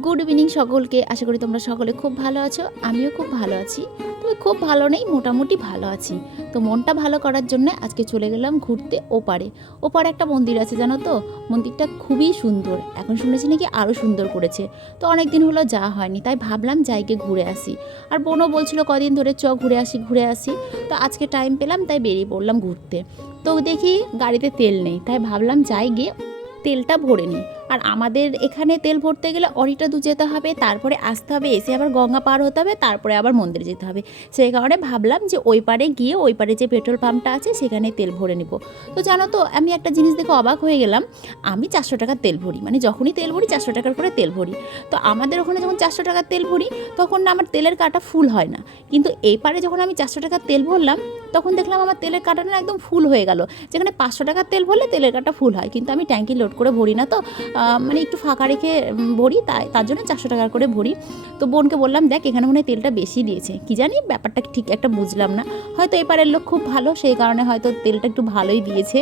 Good evening সকলকে। আশা করি তোমরা সকলে খুব ভালো আছো, আমিও খুব ভালো আছি। তবে খুব ভালো নেই, মোটামুটি ভালো আছি। তো মনটা ভালো করার জন্য আজকে চলে গেলাম ঘুরতে ওপারে। ওপারে একটা মন্দির আছে, জানো তো? মন্দিরটা খুবই সুন্দর। এখন শুনেছি নাকি আরও সুন্দর করেছে। তো অনেক দিন হলো যাওয়া হয়নি, তাই ভাবলাম যাইকে ঘুরে আসি। আর বোনও বলছিল কদিন ধরে চ ঘুরে আসি ঘুরে আসি। তো আজকে টাইম পেলাম, তাই বেরিয়ে পড়লাম ঘুরতে। তো দেখি গাড়িতে তেল নেই, তাই ভাবলাম যাই গিয়ে তেলটা ভরে নিই। আর আমাদের এখানে তেল ভরতে গেলে অরিটা দু যেতে হবে, তারপরে আসতে হবে, এসে আবার গঙ্গা পার হতে হবে, তারপরে আবার মন্দিরে যেতে হবে। সেই কারণে ভাবলাম যে ওই পারে গিয়ে ওই পারে যে পেট্রোল পাম্পটা আছে সেখানে তেল ভরে নিব। তো জানো তো, আমি একটা জিনিস দেখে অবাক হয়ে গেলাম, আমি চারশো টাকার তেল ভরি মানে যখনই তেল ভরি চারশো টাকার করে তেল ভরি। তো আমাদের ওখানে যখন চারশো টাকার তেল ভরি, তখন না আমার তেলের কাটা ফুল হয় না। কিন্তু এই পারে যখন আমি চারশো টাকার তেল ভরলাম, তখন দেখলাম আমার তেলের কাটাটা না একদম ফুল হয়ে গেল। যেখানে পাঁচশো টাকার তেল ভরলে তেলের কাটা ফুল হয়, কিন্তু আমি ট্যাঙ্কি লোড করে ভরি না তো মানে একটু ফাঁকা রেখে ভরি, তাই তার জন্য চারশো টাকা করে ভরি। তো বোনকে বললাম, দেখ, এখানে মনে হয় তেলটা বেশি দিয়েছে। কি জানি, ব্যাপারটা ঠিক একটা বুঝলাম না। হয়তো এপারের লোক খুব ভালো, সেই কারণে হয়তো তেলটা একটু ভালোই দিয়েছে।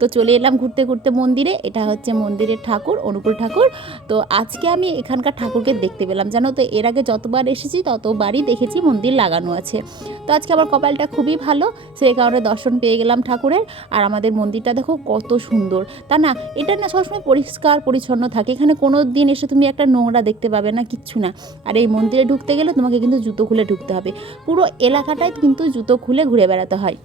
তো চলে এলাম ঘুরতে ঘুরতে মন্দিরে। এটা হচ্ছে মন্দিরের ঠাকুর, অনুকূল ঠাকুর। তো আজকে আমি এখানকার ঠাকুরকে দেখতে পেলাম। জানো তো, এর আগে যতবার এসেছি, ততবারই দেখেছি মন্দির লাগানো আছে। তো আজকে আমার কপালটা খুবই ভালো সেই কারণে দর্শন পেয়ে গেলাম ঠাকুরের। আর আমাদের মন্দিরটা দেখো কত সুন্দর। তা না, এটা না সবসময় পরিষ্কার, পরিচ্ছন্ন থাকে। এখানে কোনো দিন এসে তুমি একটা নোংরা দেখতে পাবে না, কিচ্ছু না। আর এই মন্দিরে ঢুকতে গেলে তোমাকে কিন্তু জুতো খুলে ঢুকতে হবে। পুরো এলাকাটায় কিন্তু জুতো খুলে ঘুরে বেড়াতে হয়।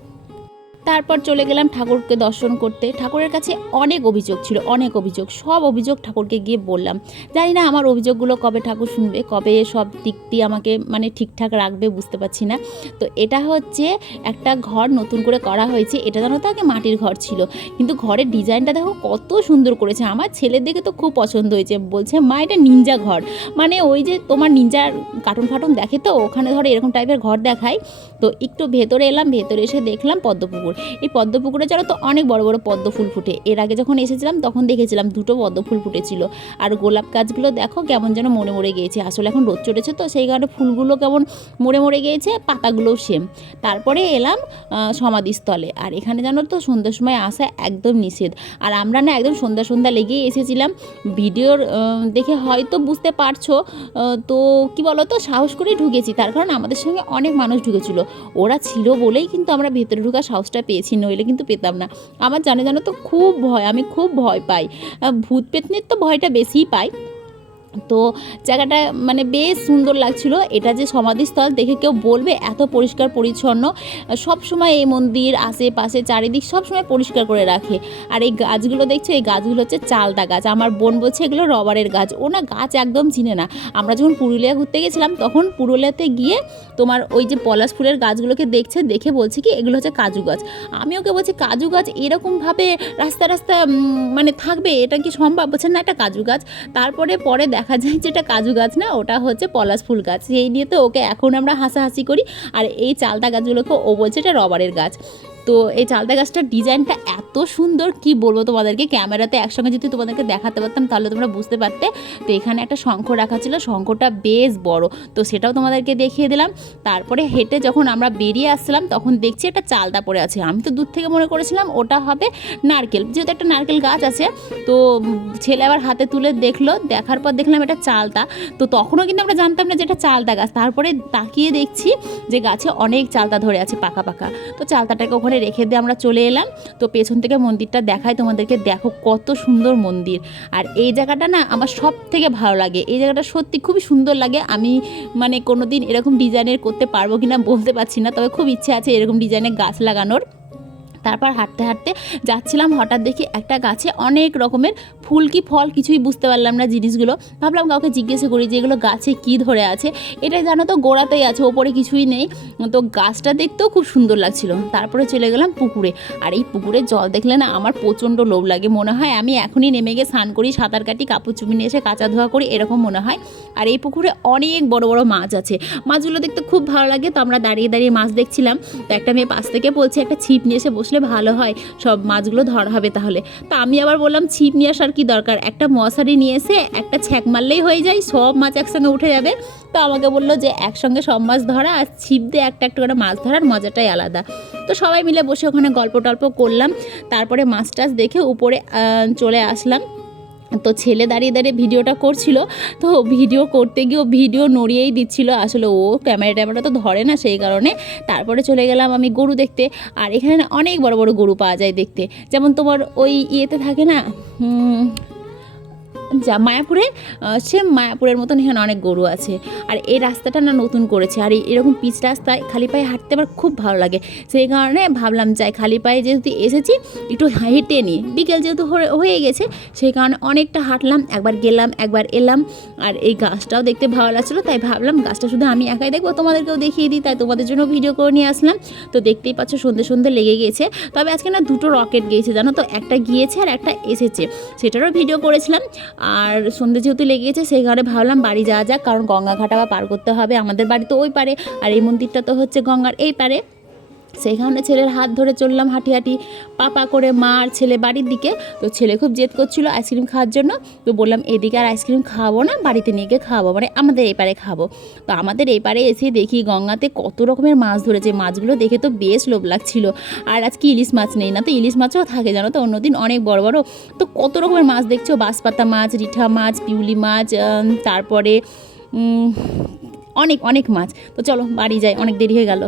তারপর চলে গেলাম ঠাকুরকে দর্শন করতে। ঠাকুরের কাছে অনেক অভিযোগ ছিল, অনেক অভিযোগ। সব অভিযোগ ঠাকুরকে গিয়ে বললাম। জানি না আমার অভিযোগগুলো কবে ঠাকুর শুনবে, কবে সব দিক দিয়ে আমাকে মানে ঠিকঠাক রাখবে বুঝতে পারছি না। তো এটা হচ্ছে একটা ঘর নতুন করে করা হয়েছে, এটা জানো তো আগে মাটির ঘর ছিল। কিন্তু ঘরের ডিজাইনটা দেখো কত সুন্দর করেছে। আমার ছেলের দিকে তো খুব পছন্দ হয়েছে, বলছে, মা, এটা নিনজা ঘর। মানে ওই যে তোমার নিনজার কার্টুন ফাটুন দেখে তো, ওখানে ধরো এরকম টাইপের ঘর দেখায়। তো একটু ভেতরে এলাম, ভেতরে এসে দেখলাম পদ্মপুকুর। এই পদ্মপুকুরে জানো তো অনেক বড় বড় পদ্ম ফুল ফুটে। এর আগে যখন এসেছিলাম, তখন দেখেছিলাম দুটো পদ্ম ফুল ফুটেছিল। আর গোলাপ গাছগুলো দেখো কেমন যেন মরে মরে গিয়েছে। আসলে এখন রোদ চড়েছে তো, সেই কারণে ফুলগুলো কেমন মরে মরে গিয়েছে, পাতাগুলোও সেম তারপরে এলাম সমাধিস্থলে। আর এখানে জানো তো সন্ধ্যার সময় আসা একদম নিষেধ। আর আমরা না একদম সন্ধ্যা সন্ধ্যা লেগেই এসেছিলাম। ভিডিওর দেখে হয়তো বুঝতে পারছ তো কি বলো তো সাহস করে ঢুকেছি। তার কারণ আমাদের সঙ্গে অনেক মানুষ ঢুকেছিল। ওরা ছিল বলেই কিন্তু আমরা ভেতরে ঢোকার সাহসটা পেয়েছি, নইলে কিন্তু পেতাম না। আমার জানে জানো তো, খুব ভয়, আমি খুব ভয় পাই। ভূত পেতনির তো ভয়টা বেশিই পাই। তো জায়গাটা মানে বেশ সুন্দর লাগছিল। এটা যে সমাধিস্থল দেখে কেউ বলবে এত পরিষ্কার পরিচ্ছন্ন। সব সময় এই মন্দির আশেপাশে চারিদিক সব সময় পরিষ্কার করে রাখে। আর এই গাছগুলো দেখছ? এই গাছগুলো হচ্ছে চালতা গাছ। আমার বোন বলছে এগুলো রবারের গাছ। ও না গাছ একদম চিনে না। আমরা যখন পুরুলিয়া ঘুরতে গেছিলাম, তখন পুরুলিয়াতে গিয়ে তোমার ওই যে পলাশ ফুলের গাছগুলোকে দেখছে, দেখে বলছে কি, এগুলো হচ্ছে কাজু গাছ। আমি ওকে বলছি, কাজু গাছ এরকমভাবে রাস্তা রাস্তা মানে থাকবে? এটা কি সম্ভব? বলছে, না, এটা কাজু গাছ। তারপরে পরে দেখা যায় যে এটা কাজু গাছ না, ওটা হচ্ছে পলাশ ফুল গাছ। সেই নিয়ে তো ওকে এখন আমরা হাসাহাসি করি। আর এই চালতা গাছগুলোকে ও বলছে এটা রবারের গাছ। তো এই চালতা গাছটার ডিজাইনটা এত সুন্দর, কি বলব তোমাদেরকে? ক্যামেরাতে একসঙ্গে যদি তোমাদেরকে দেখাতে পারতাম, তাহলে তোমরা বুঝতে পারতে। তো এখানে একটা শঙ্খ রাখা ছিল, শঙ্খটা বেশ বড়। তো সেটাও তোমাদেরকে দেখিয়ে দিলাম। তারপরে হেঁটে যখন আমরা বেরিয়ে আসছিলাম, তখন দেখছি একটা চালতা পড়ে আছে। আমি তো দূর থেকে মনে করেছিলাম ওটা হবে নারকেল। যেহেতু একটা নারকেল গাছ আছে, তো ছেলে আবার হাতে তুলে দেখল। দেখার পর দেখলাম এটা চালতা তো তখনও কিন্তু আমরা জানতাম না যে এটা চালতা গাছ। তারপরে তাকিয়ে দেখছি যে গাছে অনেক চালতা ধরে আছে পাকা পাকা। তো চালতাটাকে ওখানে রেখে দিয়ে আমরা চলে এলাম। তো পেছন থেকে মন্দিরটা দেখায় তোমাদেরকে দেখো কত সুন্দর মন্দির। আর এই জায়গাটা না আমার সব থেকে ভালো লাগে। এই জায়গাটা সত্যি খুবই সুন্দর লাগে। আমি মানে কোনো দিন এরকম ডিজাইনের করতে পারব কি না বলতে পারছি না, তবে খুব ইচ্ছে আছে এরকম ডিজাইনের গাছ লাগানোর। তারপর হাঁটতে হাঁটতে যাচ্ছিলাম, হঠাৎ দেখি একটা গাছে অনেক রকমের ফুল কি ফল, কিছুই বুঝতে পারলাম না জিনিসগুলো। ভাবলাম কাউকে জিজ্ঞাসা করি যে এগুলো গাছে কি ধরে আছে। এটা জানো তো গোড়াতেই আছে, ওপরে কিছুই নেই। তো গাছটা দেখতেও খুব সুন্দর লাগছিল। তারপরে চলে গেলাম পুকুরে। আর এই পুকুরে জল দেখলে না আমার প্রচণ্ড লোভ লাগে। মনে হয় আমি এখনই নেমে গিয়ে স্নান করি, সাঁতার কাটি, কাপড় চুপি নিয়ে এসে কাঁচা ধোয়া করি, এরকম মনে হয়। আর এই পুকুরে অনেক বড় বড় মাছ আছে। মাছগুলো দেখতে খুব ভালো লাগে। তো আমরা দাঁড়িয়ে দাঁড়িয়ে মাছ দেখছিলাম। তো একটা মেয়ে পাশ থেকে বলছে, একটা ছিপ নিয়ে এসে বসলে ভালো হয়, সব মাছগুলো ধরা হবে তাহলে। তো আমি আবার বললাম, ছিপ নিয়ে আসার কি দরকার? একটা মশারি নিয়ে এসে একটা ছ্যাক মারলেই হয়ে যায়, সব মাছ একসঙ্গে উঠে যাবে। তো আমাকে বলল যে, একসঙ্গে সব মাছ ধরা আর ছিপ দিয়ে একটা একটা করে মাছ ধরার মজাটাই আলাদা। তো সবাই মিলে বসে ওখানে গল্প টল্প করলাম। তারপরে মাছ টাছ দেখে উপরে চলে আসলাম। তো ছেলে দাঁড়িয়ে দাঁড়িয়ে ভিডিওটা করছিল, তো ভিডিও করতে গিয়েও ভিডিও নড়িয়েই দিচ্ছিল। আসলে ও ক্যামেরা ট্যামেরা তো ধরে না সেই কারণে। তারপরে চলে গেলাম আমি গরু দেখতে। আর এখানে অনেক বড় বড় গরু পাওয়া যায় দেখতে। যেমন তোমার ওই ইয়েতে থাকে না যা মায়াপুরে সেম মায়াপুরের মতন এখানে অনেক গরু আছে। আর এই রাস্তাটা না নতুন করেছে। আর এরকম পিচ রাস্তায় খালি পায়ে হাঁটতে আমার খুব ভালো লাগে। সেই কারণে ভাবলাম, যাই খালি পায়ে যেহেতু এসেছি, একটু হেঁটে নিই। বিকেল যেহেতু হয়ে- গেছে, সেই কারণে অনেকটা হাঁটলাম, একবার গেলাম, একবার এলাম। আর এই গাছটাও দেখতে ভালো লাগছিল, তাই ভাবলাম গাছটা শুধু আমি একাই দেখব, তোমাদেরকেও দেখিয়ে দিই। তাই তোমাদের জন্য ভিডিও করে নিয়ে আসলাম। তো দেখতেই পাচ্ছ, সন্ধে সন্ধে লেগে গেছে। তবে আজকে না দুটো রকেট গিয়েছে, জানো তো? একটা গিয়েছে আর একটা এসেছে। সেটারও ভিডিও করেছিলাম। আর সন্ধ্যে যেহেতু লেগে গেছে সেই কারণে ভাবলাম বাড়ি যাওয়া যাক, কারণ গঙ্গা ঘাটা বা পার করতে হবে আমাদের বাড়ি তো ওই পারে। আর এই মন্দিরটা তো হচ্ছে গঙ্গার এই পারে। সেই কারণে ছেলের হাত ধরে চললাম হাঁটি হাঁটি পাপা করে মা আর ছেলে বাড়ির দিকে। তো ছেলে খুব জেদ করছিল আইসক্রিম খাওয়ার জন্য। তো বললাম, এদিকে আর আইসক্রিম খাওয়াবো না, বাড়িতে নিয়ে গিয়ে খাওয়াবো মানে আমাদের এই পারে খাব। তো আমাদের এই পারে এসে দেখি গঙ্গাতে কত রকমের মাছ ধরেছে। মাছগুলো দেখে তো বেশ লোভ লাগছিল। আর আজকে ইলিশ মাছ নেই না তো? ইলিশ মাছও থাকে জানো তো? অন্যদিন অনেক বড় বড়। তো কত রকমের মাছ দেখছ? বাঁশপাতা মাছ, রিঠা মাছ, পিউলি মাছ তারপরে অনেক অনেক মাছ। তো চলো বাড়ি যাই, অনেক দেরি হয়ে গেল।